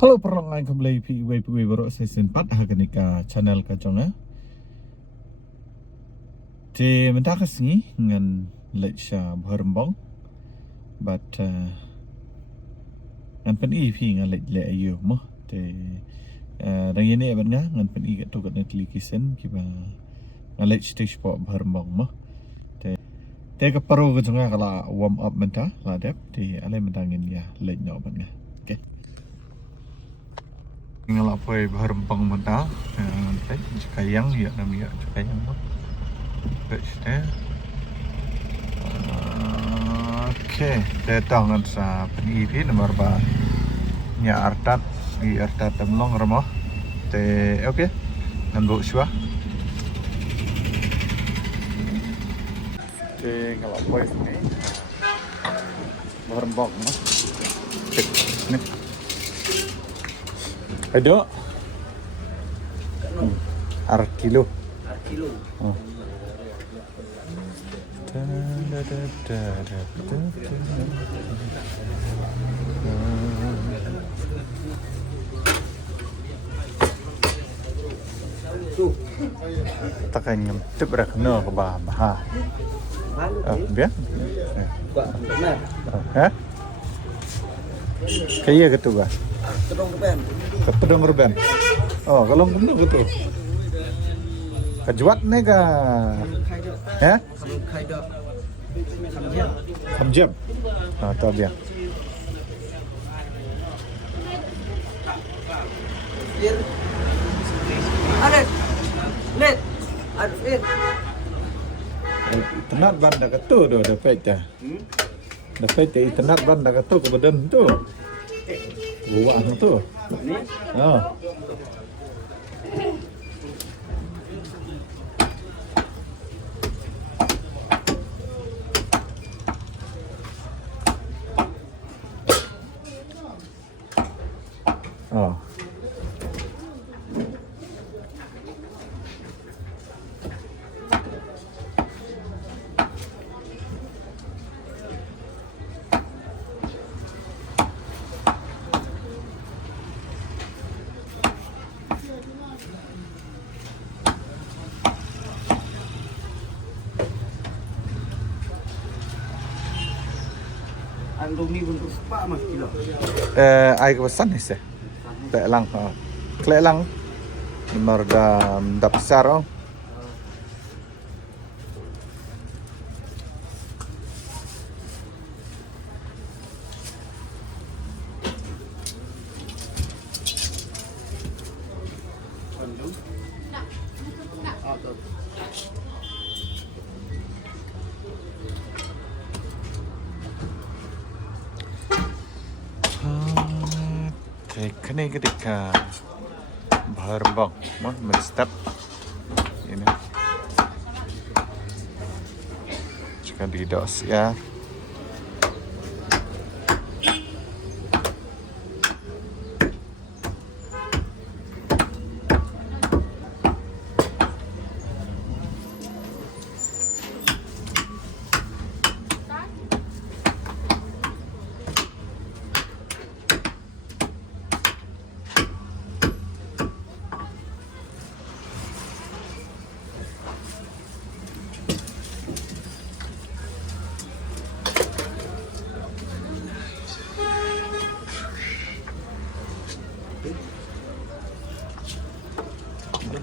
Halo perlongan kembali PIW baru season 4 haganika channel kacongnya. Di mentakas ni ngan lecha berembang, but ngan pen EP ngan lech le ayu mah. Di dan ini apa ngan pen I kat tu kat netlikisen kiba ngan lech stage po berembang mah. Di keparu kacongnya kala warm up mentah lah dep di alai mentangin ya lech nyo ban nga. Okay. Ngelapoy berempang mentah cakayang ya namanya cakayang mah baiknya oke datang sa penipi nomor ba nya artat di artat temlong remah te oke ngan bu syua te ngelapoy ini berempang mah nih ada kilo. Oh. Takan ngam tebrak no ke bah bah. Biar. Hah? Kayak gitu ga? Kedong reben. Oh, kalau kedong gitu. Kejuat nih ga? Ya? Kamjam. Ah, tahu dia. Ada, net, ada. Tenat banda ketu do dapat dah. Dapat tenat banda ketu ke badan tu. Buat tu. Oh. Oh. Andomi untuk spa mas kilo. Ai ke pesan ni seh. Tak lang. Klek lang. Nomor dah besar oh. Kini ketika berembang, mah step ini, jika didos ya.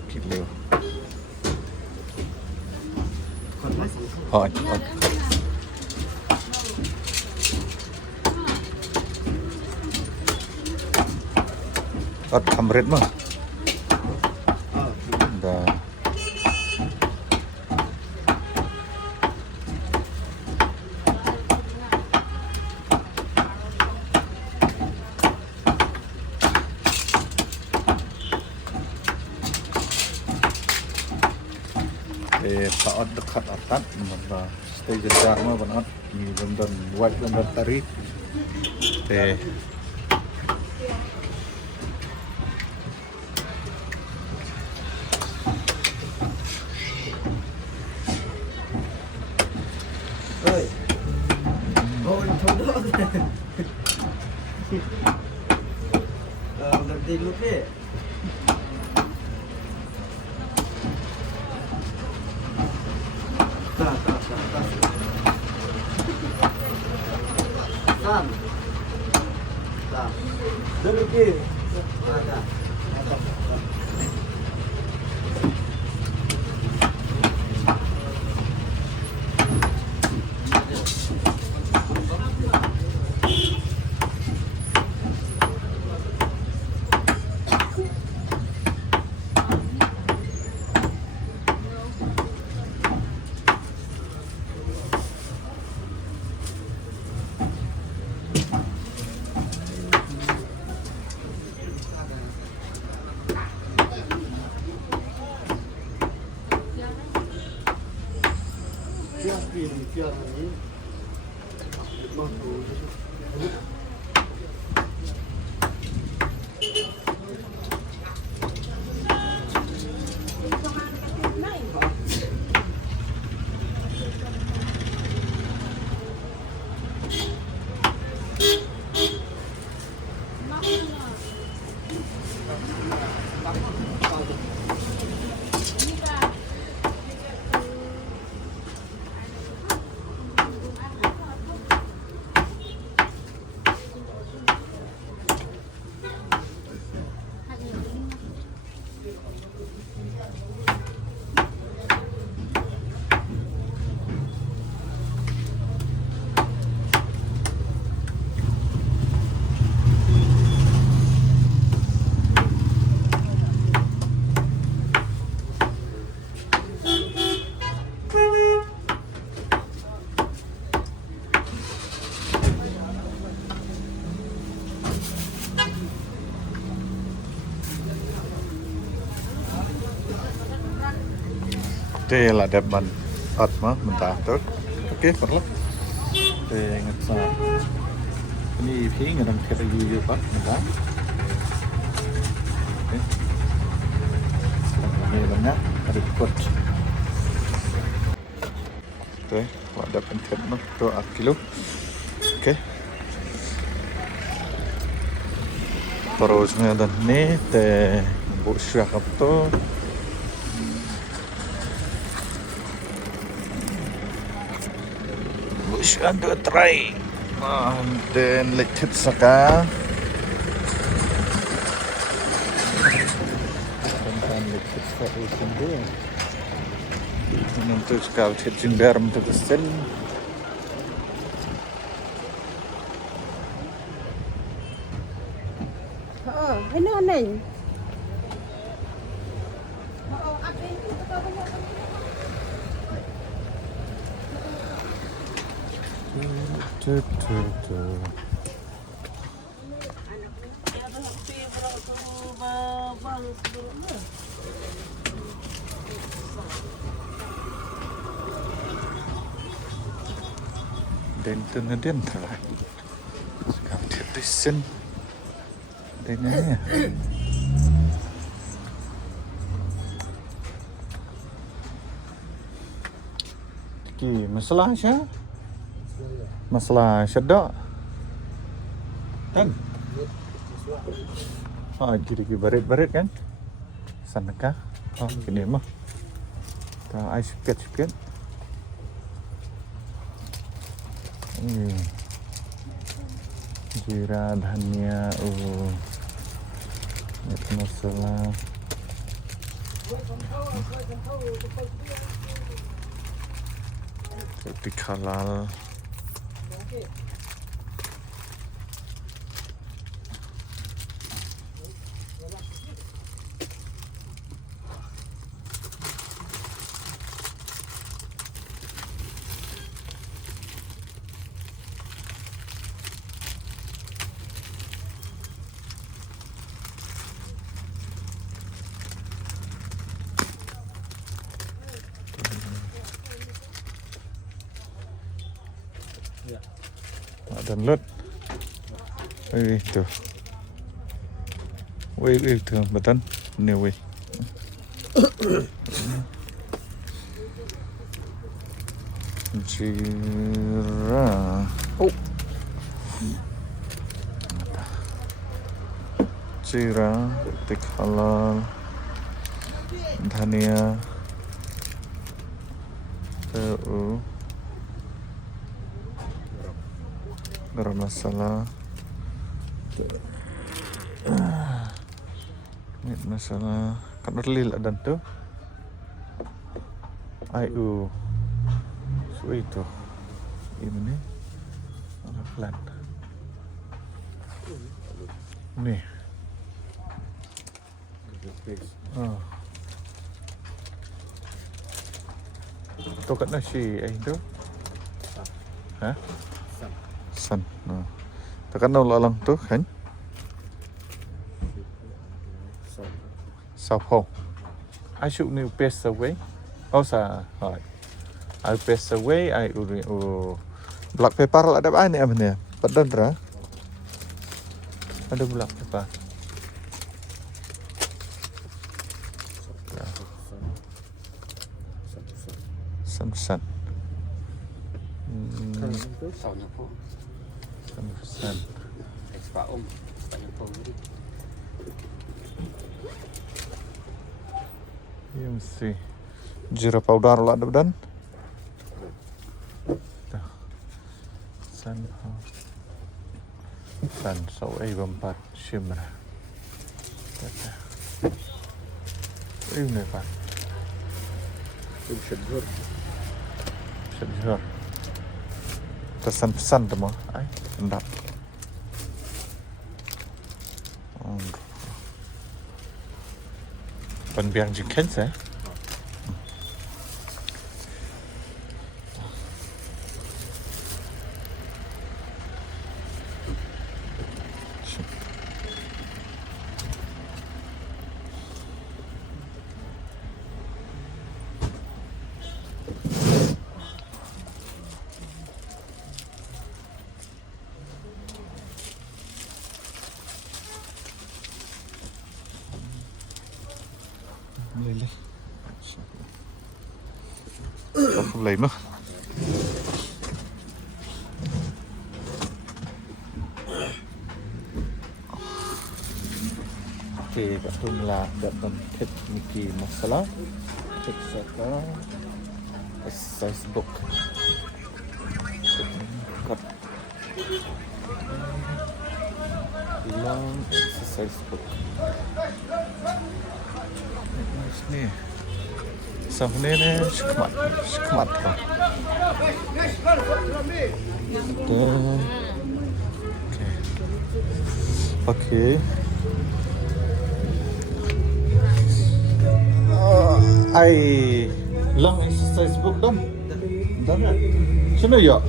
Kilo. Oh. Kamret mah. Dah. Saat dekat atat, mana stay jejak mah banget. Ni London white London tari. Oi. Oh, Đi lúc đi. Ta. Sam. Ta. Duduk di. Ada. Đây là đẹp bẩn ợt mà mình ta tốt. Ok, phần lắm. Đây ngặt sa. Ini phí người đang theo dư bắt mình ta. Đây là nhá, ada kuat. Đây, ada pentet nó to 1 kilo. Ok. Terus ngadan ni te bu syak to. Ada try dan lecet saka tentang lecet saka itu untuk sekali lecet jenggar untuk kesel ini aneh. Dan kemudian telah sekarang desain dengannya masalah siya masalah syadda kan jadi baret kan sana kah gini mah ta ai sikit ini jira dhania itu masalah seperti halal download itu thường betul new jira Jira, tik halal, dhania, TU, garam masala, meat masala, kan lil ada tuh, IU, so itu, ini, ada pelan, nih. Oh. Itu kat nasi itu. Hah? San. Nah. Tekan lalang tu kan? Sao ho. I should new pass away. Oh sa. Hai. I pass away I black paper lah ada apa ni amnya? Padan ra. Ada black paper. Samsan. Saunya po. Samsan. Extra Saunya po. Yung si Jira powder lah ada dan. San. San so ay bampat shimra. Ini apa? Syedhur. Syedhur. Pesan-pesan tu mah. Ai, sedap. Penbiang chicken saya. Lele. Aku beli mah. Okey, patunglah dalam kit Mickey masala. Cek saka exercise book. Cut. Hilang exercise book. Ni sahne ne shikmat lah. Okay. I long exercise book dam. Sino ya?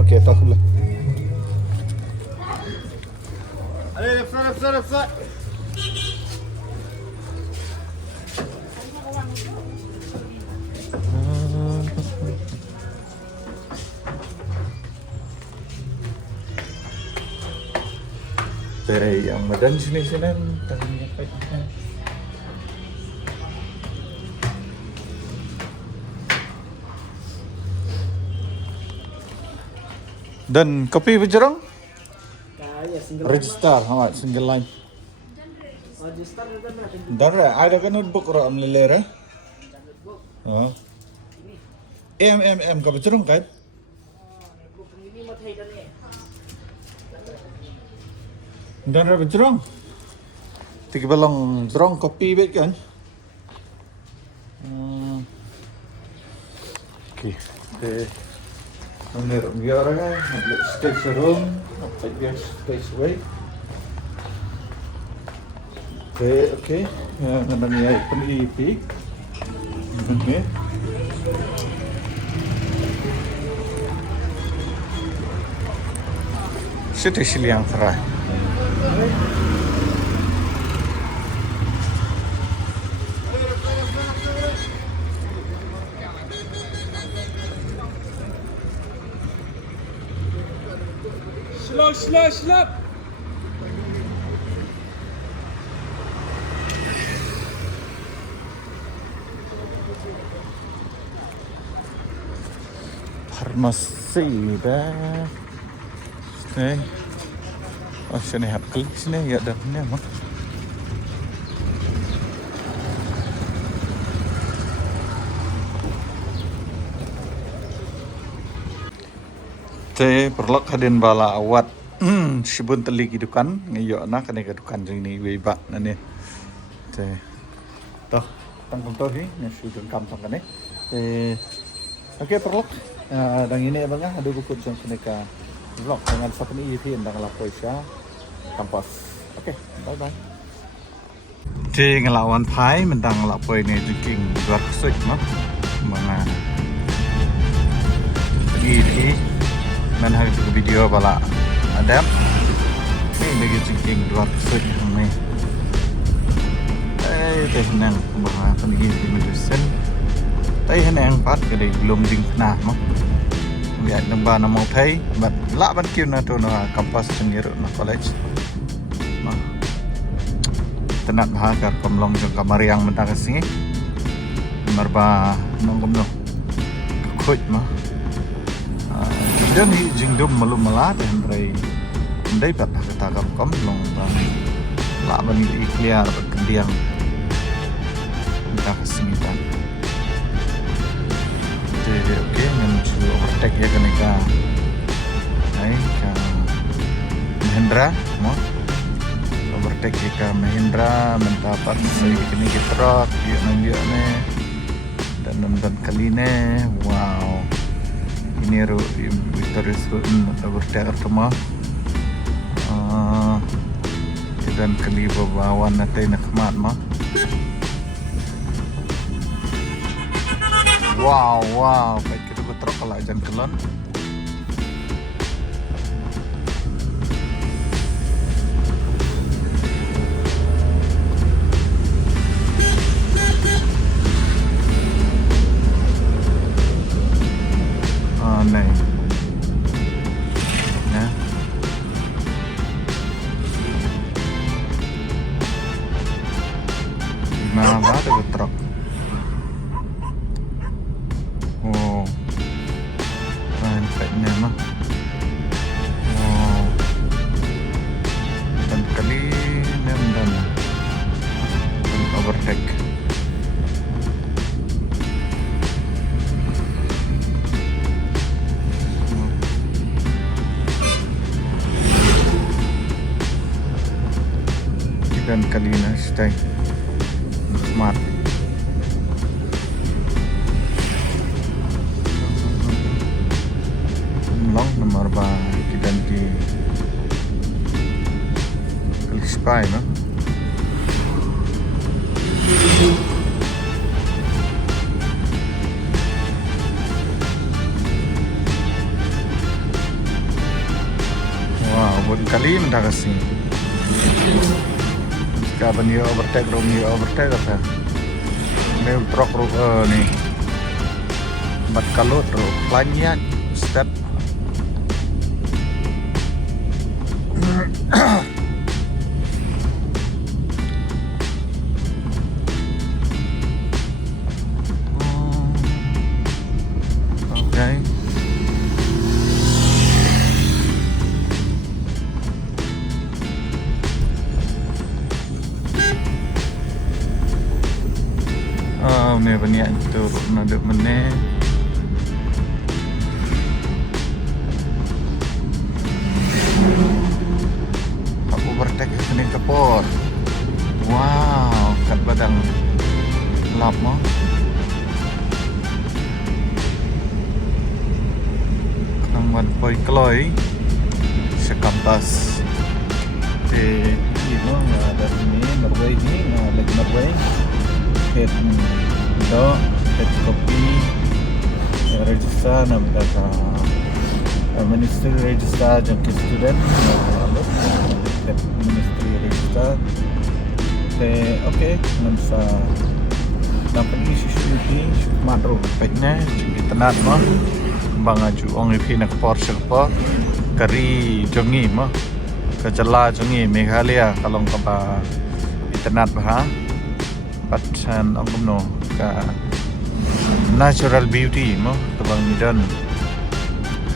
Okay, tak boleh. Left. Dari yang medan sini tanya apa? Dan kopi berjerang? Register, single line. Dan ada kan notebook orang melelera. Oh. M ka berjerang kan? Dan berjerang. Tiga balong jerang kopi bet kan? Okay. Ini biar kan, stage room, biar stage way. Okay. Yang namanya PEP. Okay. Situ yang terakhir. Slow. Harmas see that. Đây. Sini hap klik sini ya dah ni mah. Te perlok hadin bala awat. Sibun teli kidukan ngayo na kani kidukan jeng ni weba na ni. Te. Toh tangkong toh hi na sibun kam tong kani. Okey perlok. Dan ini abang ada buku jeng kani ka vlog dengan satu ni EP yang dalam Malaysia kampus. Okey, bye bye. Te ngelawan pai mendang lapoi ni jengking luar kesuk mah. Mana EP man hari tu video bala ada ni lagi jengking luar kesuk ni. Teh nang bahawa penigi di Malaysia. Teh nang pat ke belum ding nah mah. Lihat nembah nama pay, but lah bantu na tu na kampus cengiru na college. Mah, tenat bahakar komlong jeng kamar yang mentang kesini. Merba nongkom no, kekut mah. Dan hi jingdum malu malat dan ray, ndai pat hakata komlong bang. Lah bani ikliar berkendiang mentang kesini kan. Oke, menuju overtake ya kan ka. Naik ke Mahindra, mau overtake ka Mahindra, mendapat segini truk, dia nanggil ne, dan kali ne, wow, ini Victorious overtake semua, dan kali bawa nanti nak kemat mah. Wow, baik kita truk kalau ajan kelon. Nih. Ya. Gimana ada truk? Nampaknya mah. Dan kali dan overtake. Dan kali na stay. Smart. Nomor ba kita di Spy no. Wow, buat kali mendak kasi. Kapan dia overtake apa? Ini truk ni. Bat kalau truk lanjut step. Okay. Ni banyak tu nak mana? Overtake sini kapor. Wow, kat badang lap mah. Kangwan poi kloi sekampas. Ini ada ini Norway ni, lagi Norway. Head do, head copy register nama ministry register jangkit student. Ministry register. Okay, namsa dapat isi suci madro baiknya jadi tenat mah bang aju ong ipi nak Porsche apa kari jongi mah kejala jongi Meghalaya kalau kaba internet bah patsan ong kumno ka natural beauty mah tabang midan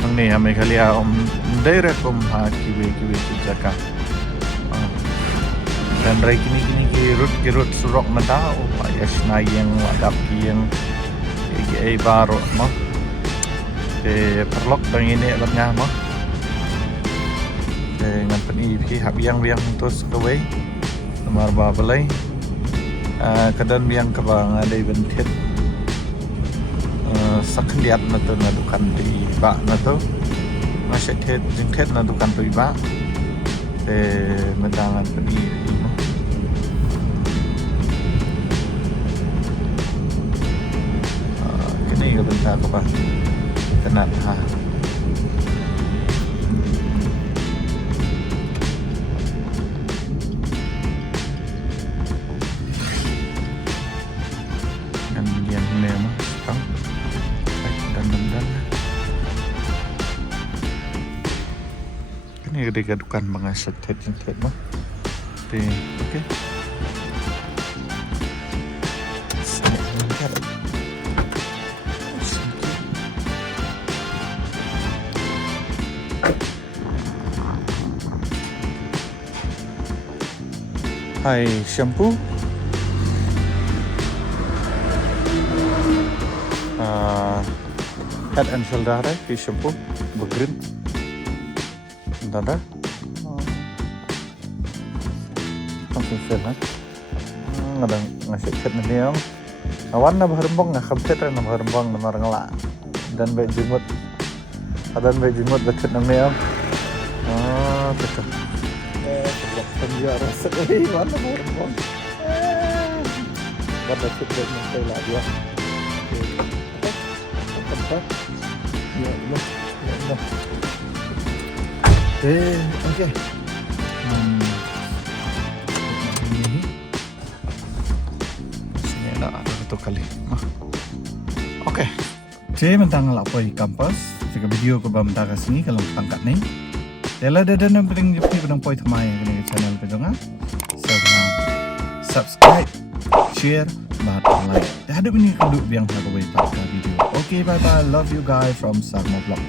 ang biang ni ame kalia direct kiwi jaka. Dan rai kini kirut surok mata ayas na yang wadap yang baru mo. Perlok bang ini batnya mo. Ngan peni hab yang terus kawai nomor balai. Kadan biang kabang ada bentit sakliat na to na dukan di ba na to masih jengket na dukan to iba medangan pedi mo kini ka benta ko pa tenat ha ini digadukan mga set mo. Okay. Hai shampoo. Head and shoulder shampoo bergreen. Ada langsung sel ngadang ngasih set nih yang awan na baharembang ngakam set na baharembang na marangla dan baik jimut betul namanya betul penjual rasa dari mana baharembang pada set dan nanti lah dia tempat ya okay. Sini ada satu kali. Okay. Saya mentang lapoi kampus. Jika video ko ba mentang sini kalau tangkat ni. Dela ada dan paling jepi pedang poi thamai kini channel ko jangan. Subscribe, share, bahas like. Dah ada ni keduk biang tak boleh tak video. Okay, bye bye. Love you guys from Sarma Vlog.